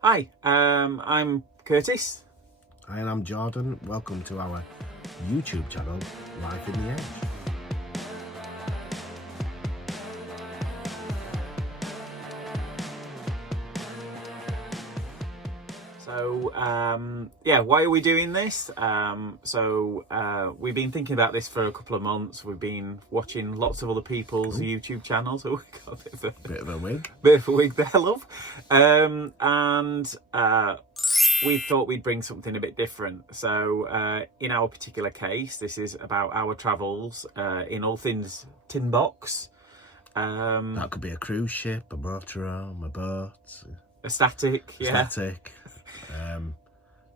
Hi, I'm Curtis. Hi, and I'm Jordan. Welcome to our YouTube channel, Life in the Edge. So, why are we doing this? We've been thinking about this for a couple of months. We've been watching lots of other people's YouTube channels. So we've got a Bit of a wig. bit of a wig there, love. We thought we'd bring something a bit different. So, in our particular case, this is about our travels in all things tin box. That could be a cruise ship, a motorhome, a boat, A static, yeah. static.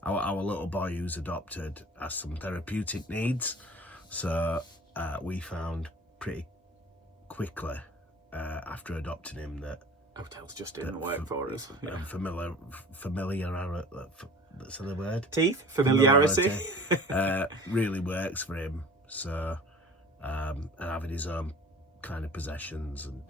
Our little boy who's adopted has some therapeutic needs, so we found pretty quickly after adopting him that Hotels just didn't work for us. Yeah. familiarity, that's the word. Teeth, familiarity. Really works for him. So, and having his own kind of possessions and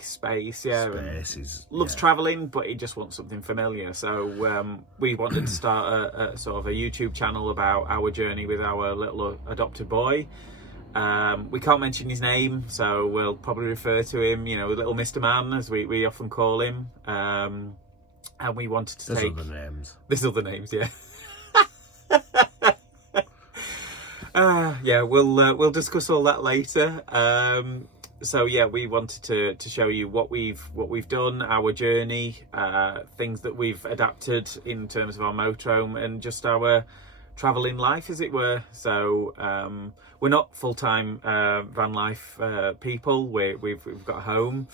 Space, yeah. space Loves travelling, but he just wants something familiar. So we wanted to start a sort of a YouTube channel about our journey with our little adopted boy. We can't mention his name, so we'll probably refer to him, little Mr. Man, as we often call him. And we wanted to take other names. There's other names, yeah. We'll discuss all that later. We wanted to show you what we've done, our journey, things that we've adapted in terms of our motorhome, and just our travelling life, as it were. So we're not full-time van life people. We've got a home,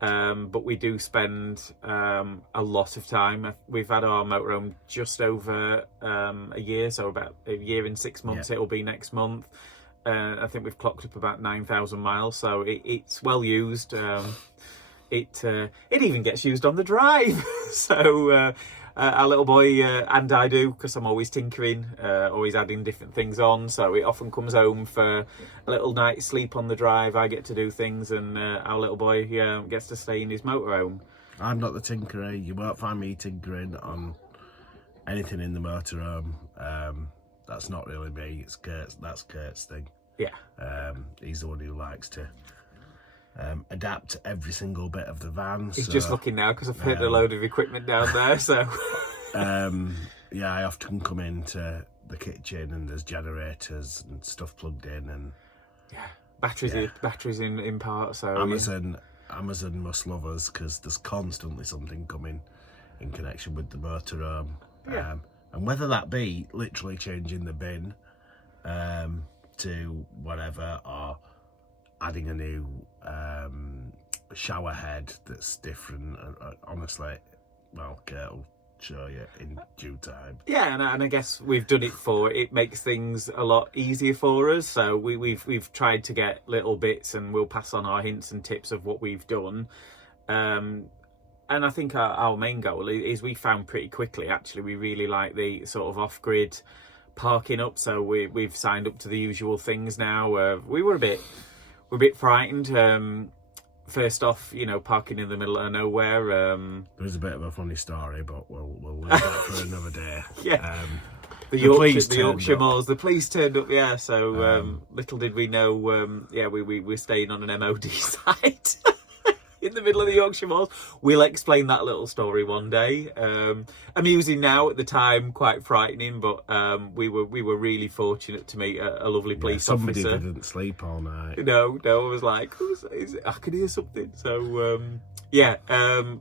but we do spend a lot of time. We've had our motorhome just over a year, so about a year and 6 months. It'll be next month. I think we've clocked up about 9,000 miles, so it's well used. It even gets used on the drive. So our little boy and I do, because I'm always tinkering, always adding different things on. So it often comes home for a little night's sleep on the drive. I get to do things, and our little boy gets to stay in his motorhome. I'm not the tinkerer. You won't find me tinkering on anything in the motorhome. That's not really me. It's Kurt's. That's Kurt's thing. Yeah. He's the one who likes to adapt every single bit of the van. He's just looking now because I've put a load of equipment down there. So. I often come into the kitchen and there's generators and stuff plugged in, and batteries in part. So Amazon must love us because there's constantly something coming in connection with the motorhome. Yeah. And whether that be literally changing the bin to whatever, or adding a new shower head that's different. Honestly, well, Kurt will show you in due time. Yeah, and I guess we've done it makes things a lot easier for us. So we've tried to get little bits, and we'll pass on our hints and tips of what we've done. And I think our main goal is we found pretty quickly, actually, we really like the sort of off-grid parking up. So we've signed up to the usual things now. We're a bit frightened. First off, parking in the middle of nowhere. There's a bit of a funny story, but we'll leave that for another day. Yeah. The Yorkshire Moors, the police turned up, yeah. So little did we know, we're staying on an MOD site. In the middle of the Yorkshire Moors. We'll explain that little story one day. Amusing now, at the time quite frightening, but we were really fortunate to meet a lovely police officer. Somebody didn't sleep all night. No, I was like, I could hear something. So the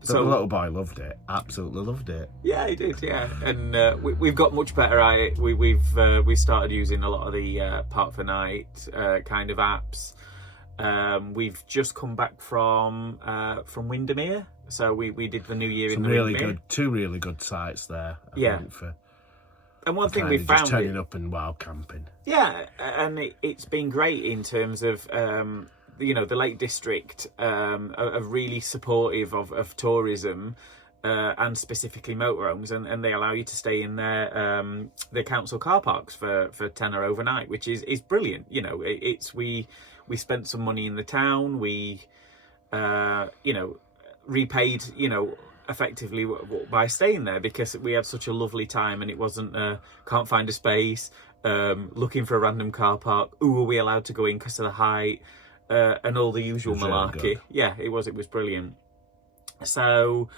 little boy loved it, absolutely loved it. Yeah, he did. Yeah, and we've got much better at it. We started using a lot of the Park for Night kind of apps. We've just come back from Windermere, so we did the New Year in Windermere. Two really good sites there. I think, and one thing we found, just turning up and wild camping. Yeah, and it's been great in terms of the Lake District are really supportive of tourism. And specifically motorhomes, and they allow you to stay in their council car parks for tenner overnight, which is brilliant. We spent some money in the town. We repaid effectively by staying there, because we had such a lovely time, and it wasn't can't find a space, looking for a random car park, are we allowed to go in because of the height, and all the usual malarkey. Really, yeah, it was brilliant. So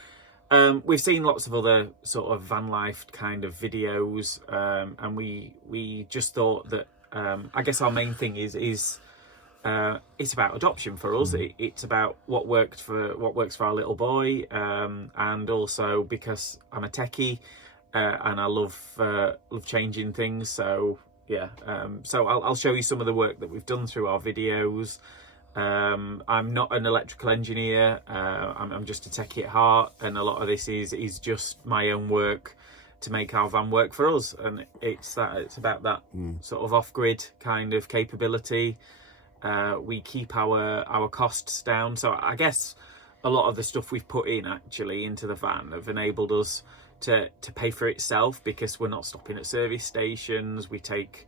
we've seen lots of other sort of van life kind of videos, and we just thought that I guess our main thing is it's about adoption for us. It's about what works for our little boy, and also because I'm a techie, and I love changing things. So yeah, so I'll show you some of the work that we've done through our videos. I'm not an electrical engineer. I'm just a techie at heart, and a lot of this is just my own work to make our van work for us. And it's about that sort of off-grid kind of capability. We keep our costs down. So I guess a lot of the stuff we've put in actually into the van have enabled us to pay for itself, because we're not stopping at service stations. We take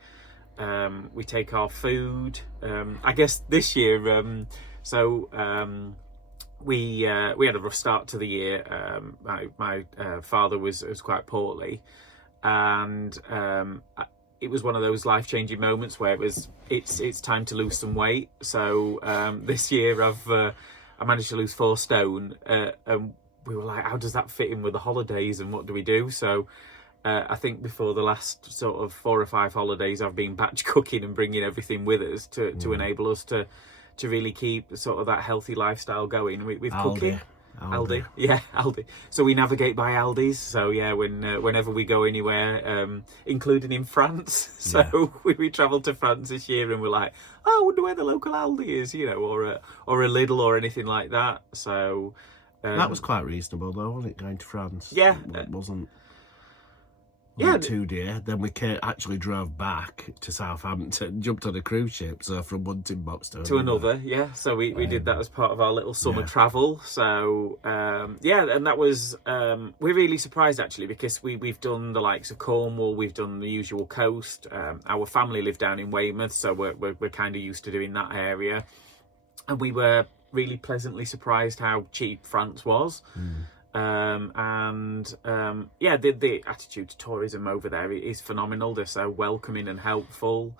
our food. I guess this year, we had a rough start to the year. My father was quite poorly, and it was one of those life-changing moments where it's time to lose some weight. So this year I managed to lose 4 stone, and we were like, how does that fit in with the holidays, and what do we do? So I think before the last sort of 4 or 5 holidays, I've been batch cooking and bringing everything with us to enable us to really keep sort of that healthy lifestyle going with cooking. Aldi. Yeah, Aldi. So we navigate by Aldi's. So yeah, whenever we go anywhere, including in France. So we travelled to France this year, and we're like, I wonder where the local Aldi is, or a Lidl or anything like that. So that was quite reasonable though, wasn't it, going to France? Yeah, it wasn't yeah, too dear. Then we actually drove back to Southampton, jumped on a cruise ship, so from one tin box to another. Yeah, so we did that as part of our little summer travel. So yeah, and that was we're really surprised actually, because we've done the likes of Cornwall, we've done the usual coast. Our family live down in Weymouth, so we're kind of used to doing that area, and we were really pleasantly surprised how cheap France was. The attitude to tourism over there is phenomenal. They're so welcoming and helpful.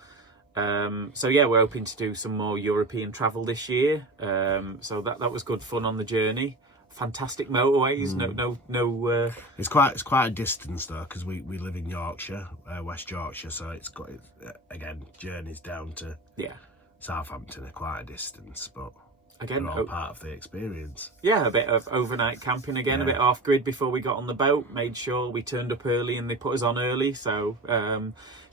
So yeah, we're hoping to do some more European travel this year. So that was good fun on the journey. Fantastic motorways. No. It's quite a distance though, because we live in Yorkshire, West Yorkshire. So it's got again, journeys down to Southampton are quite a distance, but again, all part of the experience. Yeah, a bit of overnight camping again, a bit off grid before we got on the boat. Made sure we turned up early, and they put us on early. So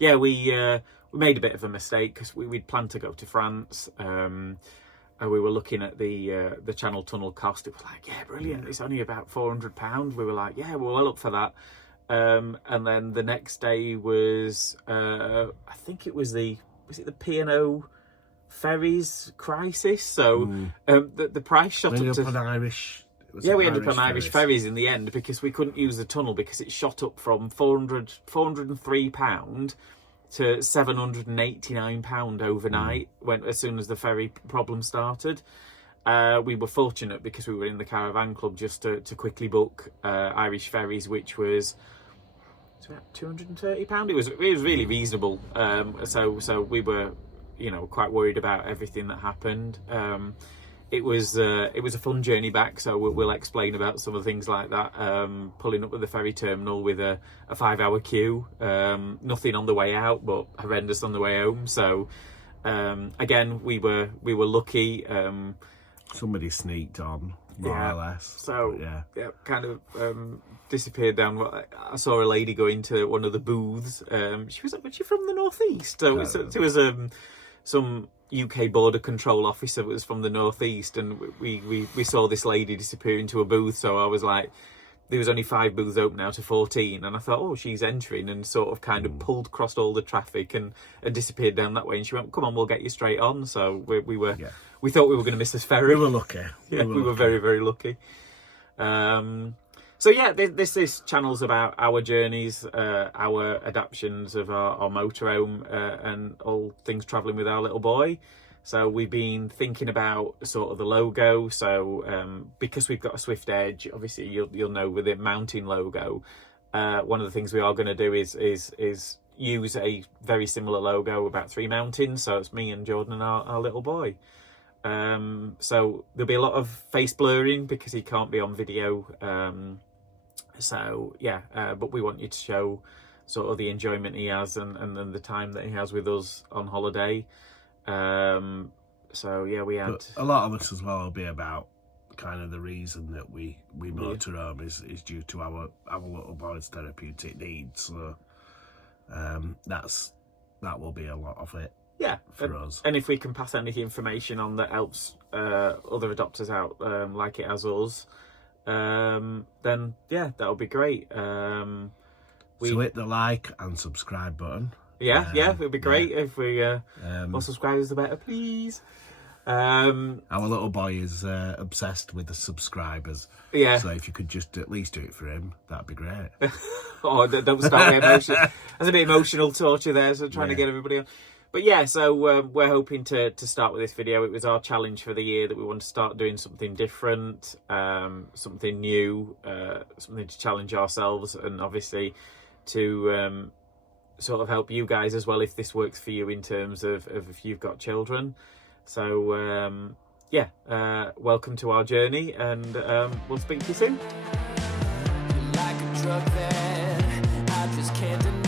we made a bit of a mistake, because we'd planned to go to France. And we were looking at the Channel Tunnel cost. It was like, yeah, brilliant. It's only about £400. We were like, yeah, we're well up for that. And then the next day was, I think it was the P&O ferries crisis. So the price shot up to Irish. We ended up on Irish ferries in the end, because we couldn't use the tunnel, because it shot up from £403 to £789 overnight as soon as the ferry problem started. We were fortunate because we were in the caravan club just to quickly book Irish ferries, which was about £230. It was really reasonable. So we were quite worried about everything that happened. It was a fun journey back, so we'll explain about some of the things like that. Pulling up at the ferry terminal with a 5-hour queue, nothing on the way out, but horrendous on the way home. So again, we were lucky. Somebody sneaked on, more or less. So kind of disappeared down. I saw a lady go into one of the booths. She was from the northeast. So it was some UK border control officer that was from the northeast, and we saw this lady disappear into a booth. So I was like, there was only 5 booths open out of 14, and I thought, oh, she's entering, and sort of kind of pulled across all the traffic and disappeared down that way. And she went, come on, we'll get you straight on. So we thought we were going to miss this ferry. We were lucky. We were very, very lucky. So yeah, this channel's about our journeys, our adaptations of our motorhome, and all things travelling with our little boy. So we've been thinking about sort of the logo. So because we've got a Swift Edge, obviously you'll know with the mounting logo, one of the things we are going to do is use a very similar logo about 3 mountains. So it's me and Jordan and our little boy. So there'll be a lot of face blurring because he can't be on video. So yeah, but we want you to show sort of the enjoyment he has and then the time that he has with us on holiday. So yeah, we had but a lot of this as well will be about kind of the reason that we motorhome is due to our little boy's therapeutic needs. So that will be a lot of it. Yeah, for us. And if we can pass any information on that helps other adopters out, like it has us, then yeah, that'll be great. So hit the like and subscribe button. Yeah, it'd be great if we more subscribers the better, please. Our little boy is obsessed with the subscribers. Yeah. So if you could just at least do it for him, that'd be great. Oh, don't start with emotion. That's a bit emotional torture there. So trying to get everybody on. But yeah, so we're hoping to start with this video. It was our challenge for the year that we want to start doing something different, something new, something to challenge ourselves, and obviously to sort of help you guys as well if this works for you in terms of if you've got children. So yeah, welcome to our journey, and we'll speak to you soon. Like a drug that I just can't deny.